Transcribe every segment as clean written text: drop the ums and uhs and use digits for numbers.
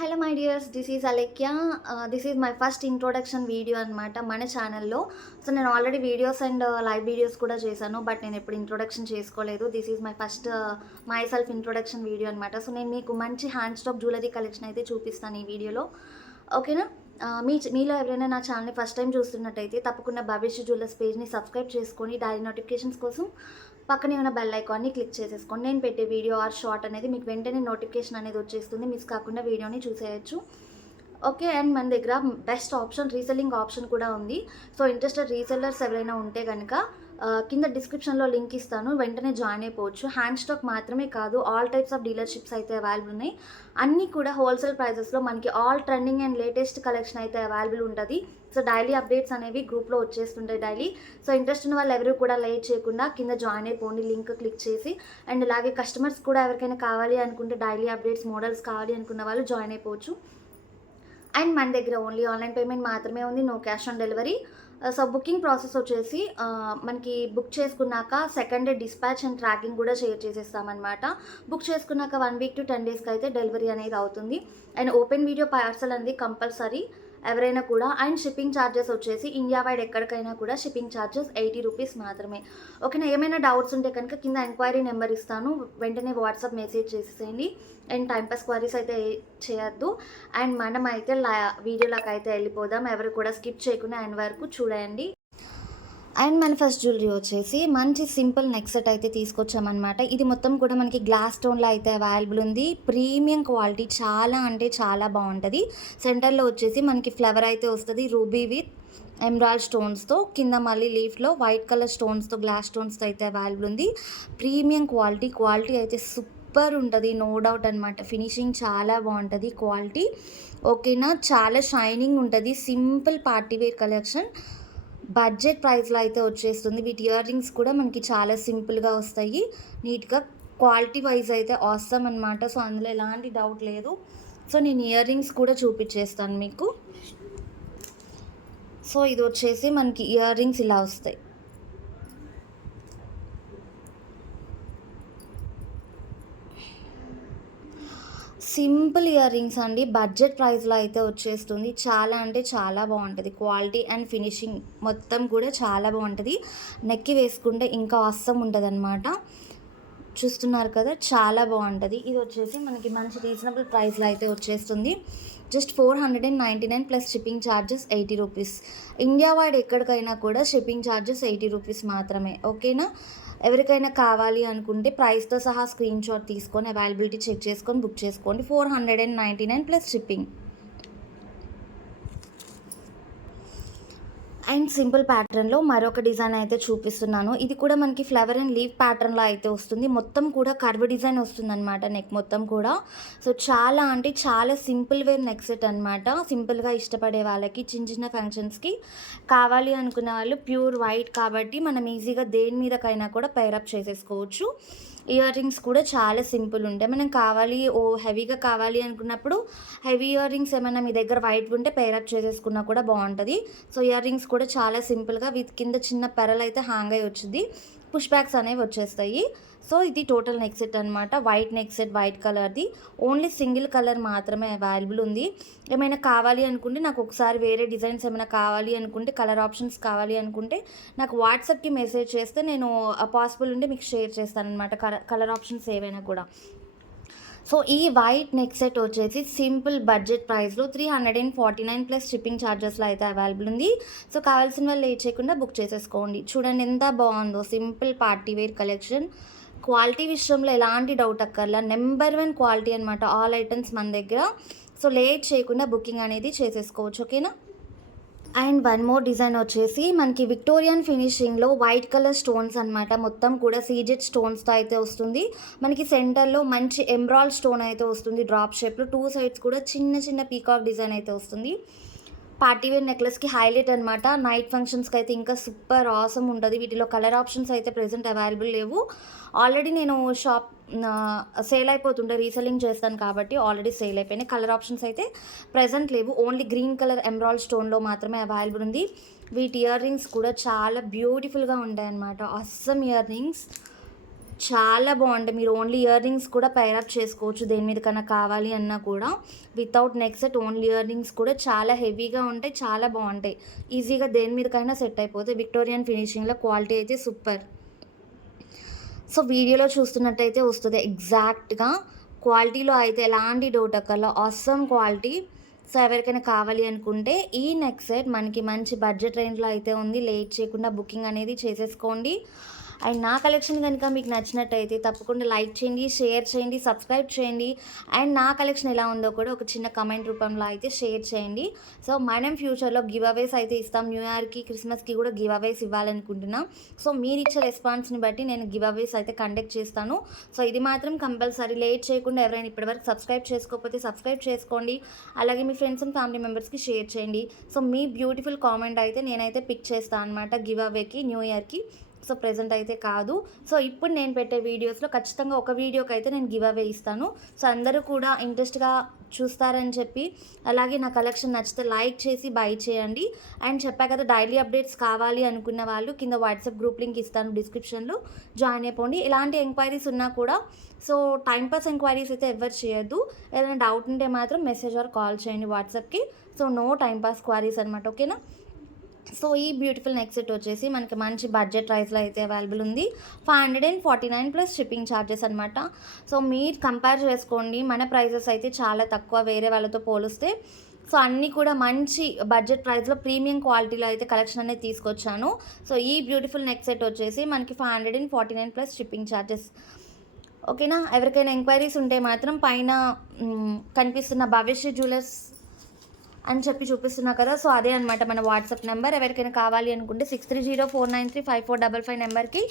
Hello my dears, this is Alekhya. This is my first introduction video అనమాట మన ఛానల్లో. So నేను already videos and live videos కూడా చేశాను, బట్ నేను ఎప్పుడు ఇంట్రొడక్షన్ చేసుకోలేదు. This is my first my self introduction video అనమాట. సో నేను మీకు మంచి హ్యాండ్ స్టాక్ జ్యువెలరీ కలెక్షన్ అయితే చూపిస్తాను ఈ వీడియోలో, ఓకేనా? మీలో ఎవరైనా నా ఛానల్ని ఫస్ట్ టైం చూస్తున్నట్టయితే తప్పకుండా భవిష్య జ్యువెలర్స్ పేజ్ని సబ్స్క్రైబ్ చేసుకొని డైలీ నోటిఫికేషన్స్ కోసం పక్కనే ఉన్న బెల్ ఐకాన్ని క్లిక్ చేసేసుకోండి. నేను పెట్టే వీడియో ఆర్ షార్ట్ అనేది మీకు వెంటనే నోటిఫికేషన్ అనేది వచ్చేస్తుంది, మిస్ కాకుండా వీడియోని చూసేయచ్చు. ఓకే, అండ్ మన దగ్గర బెస్ట్ ఆప్షన్ రీసెల్లింగ్ ఆప్షన్ కూడా ఉంది. సో ఇంట్రెస్టెడ్ రీసెల్లర్స్ ఎవరైనా ఉంటే కనుక కింద డిస్క్రిప్షన్లో లింక్ ఇస్తాను, వెంటనే జాయిన్ అయిపోవచ్చు. హ్యాండ్ స్టాక్ మాత్రమే కాదు, ఆల్ టైప్స్ ఆఫ్ డీలర్షిప్స్ అయితే అవైలబుల్ ఉన్నాయి. అన్నీ కూడా హోల్సేల్ ప్రైజెస్లో మనకి all trending and latest collection అయితే అవైలబుల్ ఉంటుంది. సో డైలీ అప్డేట్స్ అనేవి గ్రూప్లో వచ్చేస్తుంటాయి డైలీ. సో ఇంట్రెస్ట్ ఉన్న వాళ్ళు ఎవరు కూడా లేట్ చేయకుండా కింద జాయిన్ అయిపోండి, లింక్ క్లిక్ చేసి. అండ్ అలాగే కస్టమర్స్ కూడా ఎవరికైనా కావాలి అనుకుంటే డైలీ అప్డేట్స్ మోడల్స్ కావాలి అనుకున్న వాళ్ళు జాయిన్ అయిపోవచ్చు. అండ్ మన దగ్గర ఓన్లీ ఆన్లైన్ పేమెంట్ మాత్రమే ఉంది, no cash on delivery. So booking process వచ్చేసి మనకి బుక్ చేసుకున్నాక second day dispatch and tracking కూడా షేర్ చేసేస్తామన్నమాట. బుక్ చేసుకున్నాక 1 వీక్ to 10 డేస్కి అయితే డెలివరీ అనేది అవుతుంది. అండ్ ఓపెన్ వీడియో పార్సల్ అనేది కంపల్సరీ ఎవరైనా కూడా. అండ్ షిప్పింగ్ ఛార్జెస్ వచ్చేసి ఇండియా వైడ్ ఎక్కడికైనా కూడా షిప్పింగ్ ఛార్జెస్ 80 రూపీస్ మాత్రమే, ఓకేనా? ఏమైనా డౌట్స్ ఉంటే కనుక కింద ఎంక్వైరీ నెంబర్ ఇస్తాను, వెంటనే వాట్సాప్ మెసేజ్ చేసేసేయండి. అండ్ టైంపాస్ క్వైరీస్ అయితే చేయొద్దు. అండ్ మనం అయితే వీడియోలోకి అయితే వెళ్ళిపోదాం, ఎవరు కూడా స్కిప్ చేయకుండా ఎండ్ వరకు చూడండి. అండ్ మన ఫస్ట్ జ్యువెలరీ వచ్చేసి మంచి సింపుల్ నెక్ సెట్ అయితే తీసుకొచ్చామన్నమాట. ఇది మొత్తం కూడా మనకి గ్లాస్ స్టోన్లో అయితే అవైలబుల్ ఉంది. ప్రీమియం క్వాలిటీ, చాలా అంటే చాలా బాగుంటుంది. సెంటర్లో వచ్చేసి మనకి ఫ్లవర్ అయితే వస్తుంది, రూబీ విత్ ఎమరాల్డ్ స్టోన్స్తో. కింద మళ్ళీ లీఫ్లో వైట్ కలర్ స్టోన్స్తో, గ్లాస్ స్టోన్స్తో అయితే అవైలబుల్ ఉంది. ప్రీమియం క్వాలిటీ అయితే సూపర్ ఉంటుంది, నో డౌట్ అనమాట. ఫినిషింగ్ చాలా బాగుంటుంది, క్వాలిటీ ఓకేనా. చాలా షైనింగ్ ఉంటుంది. సింపుల్ పార్టీవేర్ కలెక్షన్, బడ్జెట్ ప్రైస్లో అయితే వచ్చేస్తుంది. వీటి ఇయర్ రింగ్స్ కూడా మనకి చాలా సింపుల్గా వస్తాయి, నీట్గా. క్వాలిటీ వైజ్ అయితే ఆసమ్ అనమాట. సో అందులో ఎలాంటి డౌట్ లేదు. సో నేను ఇయర్ రింగ్స్ కూడా చూపించేస్తాను మీకు. సో ఇది వచ్చేసి మనకి ఇయర్ రింగ్స్ ఇలా వస్తాయి. సింపుల్ ఇయర్ రింగ్స్ అండి, బడ్జెట్ ప్రైస్లో అయితే వచ్చేస్తుంది. చాలా అంటే చాలా బాగుంటుంది, క్వాలిటీ అండ్ ఫినిషింగ్ మొత్తం కూడా చాలా బాగుంటుంది. నెక్కి వేసుకుంటే ఇంకా అస్సం ఉంటుంది అనమాట. చూస్తున్నారు కదా, చాలా బాగుంటుంది. ఇది వచ్చేసి మనకి మంచి రీజనబుల్ ప్రైస్లో అయితే వచ్చేస్తుంది. Just 499 plus shipping charges 80 rupees. India wide ఎక్కడికైనా కూడా షిప్పింగ్ ఛార్జెస్ 80 రూపీస్ మాత్రమే, ఓకేనా? ఎవరికైనా కావాలి అనుకుంటే ప్రైస్తో సహా స్క్రీన్ షాట్ తీసుకొని అవైలబిలిటీ చెక్ చేసుకొని బుక్ చేసుకోండి. 499 ప్లస్ షిప్పింగ్. అండ్ సింపుల్ ప్యాటర్న్లో మరొక డిజైన్ అయితే చూపిస్తున్నాను. ఇది కూడా మనకి ఫ్లవర్ అండ్ లీఫ్ ప్యాటర్న్లో అయితే వస్తుంది. మొత్తం కూడా కర్వ్ డిజైన్ వస్తుంది అనమాట, నెక్ మొత్తం కూడా. సో చాలా అంటే చాలా సింపుల్ వేర్ నెక్ సెట్ అనమాట. సింపుల్గా ఇష్టపడే వాళ్ళకి, చిన్న చిన్న ఫంక్షన్స్కి కావాలి అనుకునే వాళ్ళు, ప్యూర్ వైట్ కాబట్టి మనం ఈజీగా దేని మీదకైనా కూడా పేరప్ చేసేసుకోవచ్చు. ఇయర్ రింగ్స్ కూడా చాలా సింపుల్ ఉంటాయి. మనం కావాలి హెవీగా కావాలి అనుకున్నప్పుడు హెవీ ఇయర్ రింగ్స్ ఏమైనా మీ దగ్గర వైట్ ఉంటే పేరప్ చేసేసుకున్నా కూడా బాగుంటుంది. సో ఇయర్ రింగ్స్ కూడా చాలా సింపుల్గా విత్ కింద చిన్న పెరలు అయితే హ్యాంగ్ అయ్యి వచ్చింది, పుష్ బ్యాక్స్ అనేవి వచ్చేస్తాయి. సో ఇది టోటల్ నెక్ సెట్ అనమాట. వైట్ నెక్ సెట్, వైట్ కలర్ది. ఓన్లీ సింగిల్ కలర్ మాత్రమే అవైలబుల్ ఉంది. ఏమైనా కావాలి అనుకుంటే నాకు ఒకసారి వేరే డిజైన్స్ ఏమైనా కావాలి అనుకుంటే, కలర్ ఆప్షన్స్ కావాలి అనుకుంటే నాకు వాట్సాప్కి మెసేజ్ చేస్తే నేను పాసిబుల్ ఉంటే మీకు షేర్ చేస్తాను అనమాట, కలర్ ఆప్షన్స్ ఏవైనా కూడా. సో ఈ వైట్ నెక్ సెట్ వచ్చేసి సింపుల్ బడ్జెట్ ప్రైస్లో 349 ప్లస్ షిప్పింగ్ ఛార్జెస్లో అయితే అవైలబుల్ ఉంది. సో కావాల్సిన వాళ్ళు లేట్ చేయకుండా బుక్ చేసేసుకోండి. చూడండి ఎంత బాగుందో, సింపుల్ పార్టీవేర్ కలెక్షన్. క్వాలిటీ విషయంలో ఎలాంటి డౌట్ అక్కర్లా, నెంబర్ 1 క్వాలిటీ అనమాట, ఆల్ ఐటమ్స్ మన దగ్గర. సో లేట్ చేయకుండా బుకింగ్ అనేది చేసేసుకోవచ్చు, ఓకేనా? అండ్ వన్ మోర్ డిజైన్ వచ్చేసి మనకి విక్టోరియన్ ఫినిషింగ్లో వైట్ కలర్ స్టోన్స్ అనమాట. మొత్తం కూడా సీజెడ్ స్టోన్స్తో అయితే వస్తుంది. మనకి సెంటర్లో మంచి ఎమరాల్డ్ స్టోన్ అయితే వస్తుంది, డ్రాప్ షేప్లో. 2 సైడ్స్ కూడా చిన్న చిన్న పీకాక్ డిజైన్ అయితే వస్తుంది. పార్టీవేర్ నెక్లెస్కి హైలైట్ అనమాట. నైట్ ఫంక్షన్స్కి అయితే ఇంకా సూపర్ ఆసమ్ ఉంటుంది. వీటిలో కలర్ ఆప్షన్స్ అయితే ప్రెజెంట్ అవైలబుల్ లేవు. ఆల్రెడీ నేను సేల్ అయిపోతుంటే రీసెల్లింగ్ చేస్తాను కాబట్టి ఆల్రెడీ సేల్ అయిపోయినాయి. కలర్ ఆప్షన్స్ అయితే ప్రెజెంట్ లేవు, ఓన్లీ గ్రీన్ కలర్ ఎమరాల్డ్ స్టోన్లో మాత్రమే అవైలబుల్ ఉంది. వీటి ఇయర్ రింగ్స్ కూడా చాలా బ్యూటిఫుల్గా ఉంటాయి అన్నమాట, అస్సమ్ ఇయర్ రింగ్స్. చాలా బాగుంటాయి. మీరు ఓన్లీ ఇయర్ రింగ్స్ కూడా పైరప్ చేసుకోవచ్చు దేని మీద కన్నా కావాలి అన్నా కూడా. Without neck set only ear rings కూడా చాలా హెవీగా ఉంటాయి, చాలా బాగుంటాయి. ఈజీగా దేని మీదకైనా సెట్ అయిపోతాయి. విక్టోరియన్ ఫినిషింగ్లో క్వాలిటీ అయితే సూపర్. సో వీడియోలో చూస్తున్నట్టయితే వస్తుంది ఎగ్జాక్ట్గా. క్వాలిటీలో అయితే ఎలాంటి డౌట్ అక్కర్లా, ఆసమ్ క్వాలిటీ. సో ఎవరికైనా కావాలి అనుకుంటే ఈ నెక్ సెట్ మనకి మంచి బడ్జెట్ రేంజ్లో అయితే ఉంది. లేట్ చేయకుండా బుకింగ్ అనేది చేసేసుకోండి. అండ్ నా కలెక్షన్ కనుక మీకు నచ్చినట్టయితే తప్పకుండా లైక్ చేయండి, షేర్ చేయండి, సబ్స్క్రైబ్ చేయండి. అండ్ నా కలెక్షన్ ఎలా ఉందో కూడా ఒక చిన్న కమెంట్ రూపంలో అయితే షేర్ చేయండి. సో మనం ఫ్యూచర్లో గివ్ అవేస్ అయితే ఇస్తాం. న్యూ ఇయర్కి, క్రిస్మస్కి కూడా గివ్ అవేస్ ఇవ్వాలనుకుంటున్నాం. సో మీరు ఇచ్చే రెస్పాన్స్ని బట్టి నేను గివ్ అవేస్ అయితే కండక్ట్ చేస్తాను. సో ఇది మాత్రం కంపల్సరీ లేట్ చేయకుండా ఎవరైనా ఇప్పటివరకు సబ్స్క్రైబ్ చేసుకోకపోతే సబ్స్క్రైబ్ చేసుకోండి. అలాగే మీ ఫ్రెండ్స్ అండ్ ఫ్యామిలీ మెంబర్స్కి షేర్ చేయండి. సో మీ బ్యూటిఫుల్ కామెంట్ అయితే నేనైతే పిక్ చేస్తాను అనమాట గివ్ అవేకి, న్యూ ఇయర్కి. సో ప్రెజెంట్ అయితే కాదు. సో ఇప్పుడు నేను పెట్టే వీడియోస్లో ఖచ్చితంగా ఒక వీడియోకి అయితే నేను గివ్ అవే ఇస్తాను. సో అందరూ కూడా ఇంట్రెస్ట్గా చూస్తారని చెప్పి, అలాగే నా కలెక్షన్ నచ్చితే లైక్ చేసి బై చేయండి. అండ్ చెప్పా కదా, డైలీ అప్డేట్స్ కావాలి అనుకున్న వాళ్ళు కింద వాట్సాప్ గ్రూప్ లింక్ ఇస్తాను డిస్క్రిప్షన్లో, జాయిన్ అయిపోండి. ఇలాంటి ఎంక్వైరీస్ ఉన్నా కూడా సో టైంపాస్ ఎంక్వైరీస్ అయితే ఎవరు చేయొద్దు. ఏదైనా డౌట్ ఉంటే మాత్రం మెసేజ్ ఆర్ కాల్ చేయండి వాట్సాప్కి. సో నో టైంపాస్ క్వైరీస్ అనమాట, ఓకేనా. సో ఈ బ్యూటిఫుల్ నెక్ సెట్ వచ్చేసి మనకి మంచి బడ్జెట్ ప్రైస్లో అయితే అవైలబుల్ ఉంది. 549 ప్లస్ షిప్పింగ్ ఛార్జెస్ అనమాట. సో మీరు కంపేర్ చేసుకోండి, మన ప్రైజెస్ అయితే చాలా తక్కువ వేరే వాళ్ళతో పోలిస్తే. సో అన్నీ కూడా మంచి బడ్జెట్ ప్రైస్లో ప్రీమియం క్వాలిటీలో అయితే కలెక్షన్ అనేది తీసుకొచ్చాను. సో ఈ బ్యూటిఫుల్ నెక్ సెట్ వచ్చేసి మనకి 549 ప్లస్ షిప్పింగ్ ఛార్జెస్, ఓకేనా. ఎవరికైనా ఎంక్వైరీస్ ఉంటే మాత్రం పైన కనిపిస్తున్న భవిష్య జ్యువెలర్స్ అని చెప్పి చూపిస్తున్నా కదా, సో అదే అనమాట మన వాట్సాప్ నెంబర్. ఎవరికైనా కావాలి అనుకుంటే 6304935455 నెంబర్కి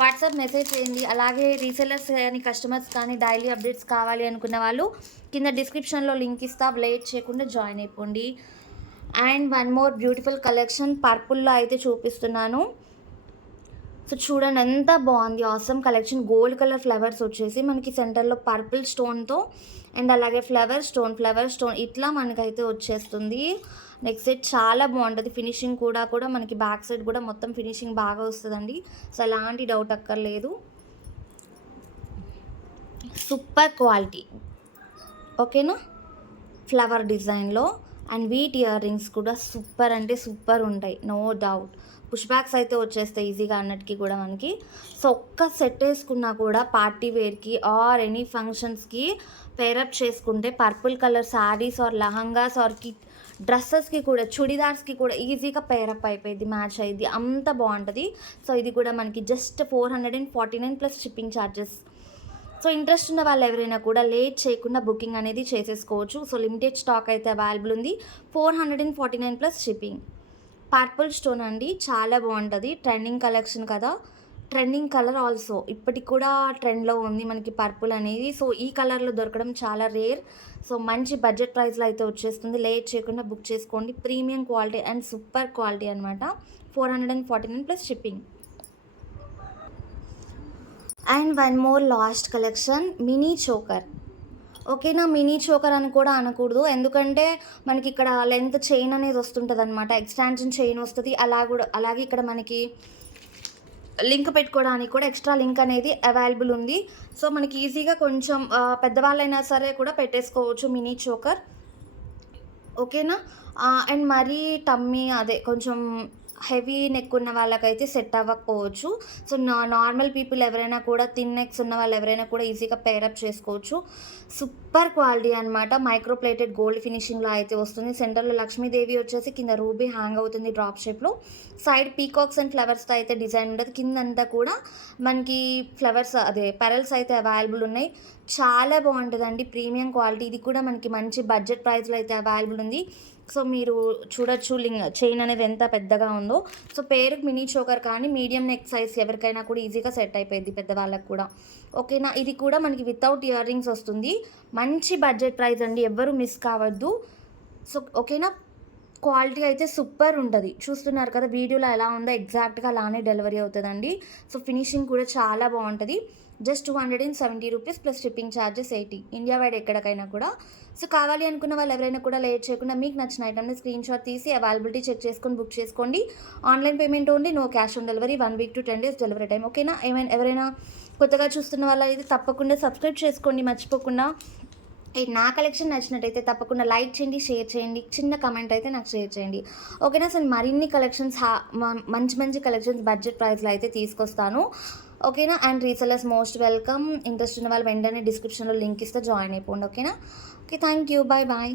వాట్సాప్ మెసేజ్ చేయండి. అలాగే రీసెలర్స్ కానీ కస్టమర్స్ కానీ డైలీ అప్డేట్స్ కావాలి అనుకున్న వాళ్ళు కింద డిస్క్రిప్షన్లో లింక్ ఇస్తా, లేట్ చేయకుండా జాయిన్ అయిపోండి. And one more beautiful collection పర్పుల్లో అయితే చూపిస్తున్నాను. సో చూడండి ఎంత బాగుంది, awesome collection. Gold colour flowers వచ్చేసి మనకి సెంటర్లో పర్పుల్ స్టోన్తో అండ్ అలాగే ఫ్లవర్ స్టోన్ ఇట్లా మనకైతే వచ్చేస్తుంది. నెక్స్ట్ సెట్ చాలా బాగుంటుంది. ఫినిషింగ్ కూడా మనకి బ్యాక్ సైడ్ కూడా మొత్తం ఫినిషింగ్ బాగా వస్తుందండి. సో ఎలాంటి డౌట్ అక్కర్లేదు, సూపర్ క్వాలిటీ, ఓకేనా. ఫ్లవర్ డిజైన్లో అండ్ వీట్ ఇయర్ రింగ్స్ కూడా సూపర్ అంటే సూపర్ ఉంటాయి, నో డౌట్. పుష్ బ్యాక్స్ అయితే వచ్చేస్తాయి ఈజీగా అన్నట్టుకి కూడా మనకి. సో ఒక్క సెట్ వేసుకున్నా కూడా పార్టీ వేర్కి ఆర్ ఎనీ ఫంక్షన్స్కి పేరప్ చేసుకుంటే purple colour sarees or lehengas or డ్రెస్సెస్కి కూడా, చుడిదార్స్కి కూడా ఈజీగా పేరప్ అయిపోయింది, మ్యాచ్ అయ్యింది, అంత బాగుంటుంది. సో ఇది కూడా మనకి just 449 plus shipping charges. So interest ఉన్న వాళ్ళు ఎవరైనా కూడా లేట్ చేయకుండా బుకింగ్ అనేది చేసేసుకోవచ్చు. సో లిమిటెడ్ స్టాక్ అయితే అవైలబుల్ ఉంది. 449 ప్లస్ షిప్పింగ్. పర్పుల్ స్టోన్ అండి, చాలా బాగుంటుంది. ట్రెండింగ్ కలెక్షన్ కదా, ట్రెండింగ్ కలర్ ఆల్సో ఇప్పటికి కూడా ట్రెండ్లో ఉంది మనకి పర్పుల్ అనేది. సో ఈ కలర్లో దొరకడం చాలా రేర్. సో మంచి బడ్జెట్ ప్రైస్లో అయితే వచ్చేస్తుంది. లేట్ చేయకుండా బుక్ చేసుకోండి. Premium quality and super quality అనమాట. 449 plus shipping. And one more last collection, mini choker, ఓకేనా. మినీ చోకర్ అని కూడా అనకూడదు, ఎందుకంటే మనకి ఇక్కడ లెంత్ చైన్ అనేది వస్తుంటుంది అనమాట, ఎక్స్టాన్షన్ చైన్ వస్తుంది. అలాగే ఇక్కడ మనకి లింక్ పెట్టుకోవడానికి కూడా ఎక్స్ట్రా లింక్ అనేది అవైలబుల్ ఉంది. సో మనకి ఈజీగా కొంచెం పెద్దవాళ్ళైనా సరే కూడా పెట్టేసుకోవచ్చు మినీ చోకర్, ఓకేనా. అండ్ మరీ టమ్మీ అదే కొంచెం హెవీ నెక్ ఉన్న వాళ్ళకైతే సెట్ అవ్వకపోవచ్చు. సో నార్మల్ పీపుల్ ఎవరైనా కూడా, థిన్ నెక్స్ ఉన్న వాళ్ళు ఎవరైనా కూడా ఈజీగా పేరప్ చేసుకోవచ్చు. సూపర్ క్వాలిటీ అనమాట. మైక్రో ప్లేటెడ్ గోల్డ్ ఫినిషింగ్లో అయితే వస్తుంది. సెంటర్లో లక్ష్మీదేవి వచ్చేసి కింద రూబీ హ్యాంగ్ అవుతుంది డ్రాప్ షేప్లో. సైడ్ పీకాక్స్ అండ్ ఫ్లవర్స్తో అయితే డిజైన్ ఉంటుంది. కిందంతా కూడా మనకి ఫ్లవర్స్ అదే పెరల్స్ అయితే అవైలబుల్ ఉన్నాయి. చాలా బాగుంటుందండి, ప్రీమియం క్వాలిటీ. ఇది కూడా మనకి మంచి బడ్జెట్ ప్రైస్లో అయితే అవైలబుల్ ఉంది. సో మీరు చూడొచ్చు చైన్ అనేది ఎంత పెద్దగా ఉందో. సో పేరుకి మినీ చోకర్ కానీ మీడియం నెక్ సైజ్ ఎవరికైనా కూడా ఈజీగా సెట్ అయిపోయింది, పెద్దవాళ్ళకి కూడా, ఓకేనా. ఇది కూడా మనకి వితౌట్ ఇయర్ రింగ్స్ వస్తుంది. మంచి బడ్జెట్ ప్రైస్ అండి, ఎవ్వరూ మిస్ కావద్దు. సో ఓకేనా. క్వాలిటీ అయితే సూపర్ ఉంటుంది. చూస్తున్నారు కదా వీడియోలో ఎలా ఉందో ఎగ్జాక్ట్గా అలానే డెలివరీ అవుతుందండి. సో ఫినిషింగ్ కూడా చాలా బాగుంటుంది. Just 270 rupees plus shipping charges 80, India wide ఎక్కడికైనా కూడా. సో కావాలి అనుకున్న వాళ్ళు ఎవరైనా కూడా లేట్ చేయకుండా మీకు నచ్చిన ఐటమ్ని స్క్రీన్ షాట్ తీసి అవైలబిలిటీ చెక్ చేసుకొని బుక్ చేసుకోండి. Online payment only, no cash on delivery. 1 week to 10 days delivery time, ఓకేనా. ఎవరైనా కొత్తగా చూస్తున్న వాళ్ళైతే తప్పకుండా సబ్స్క్రైబ్ చేసుకోండి మర్చిపోకుండా. నా కలెక్షన్ నచ్చినట్టయితే తప్పకుండా లైక్ చేయండి, షేర్ చేయండి, చిన్న కమెంట్ అయితే నాకు షేర్ చేయండి. ఓకేనా? అసలు మరిన్ని కలెక్షన్స్ మంచి మంచి కలెక్షన్స్ బడ్జెట్ ప్రైస్లో అయితే తీసుకొస్తాను. ఓకేనా? And resellers most welcome. Interest ఉన్న వాళ్ళు వెంటనే డిస్క్రిప్షన్లో లింక్ ఇస్తే జాయిన్ అయిపోండి. ఓకేనా? Okay, thank you. Bye bye.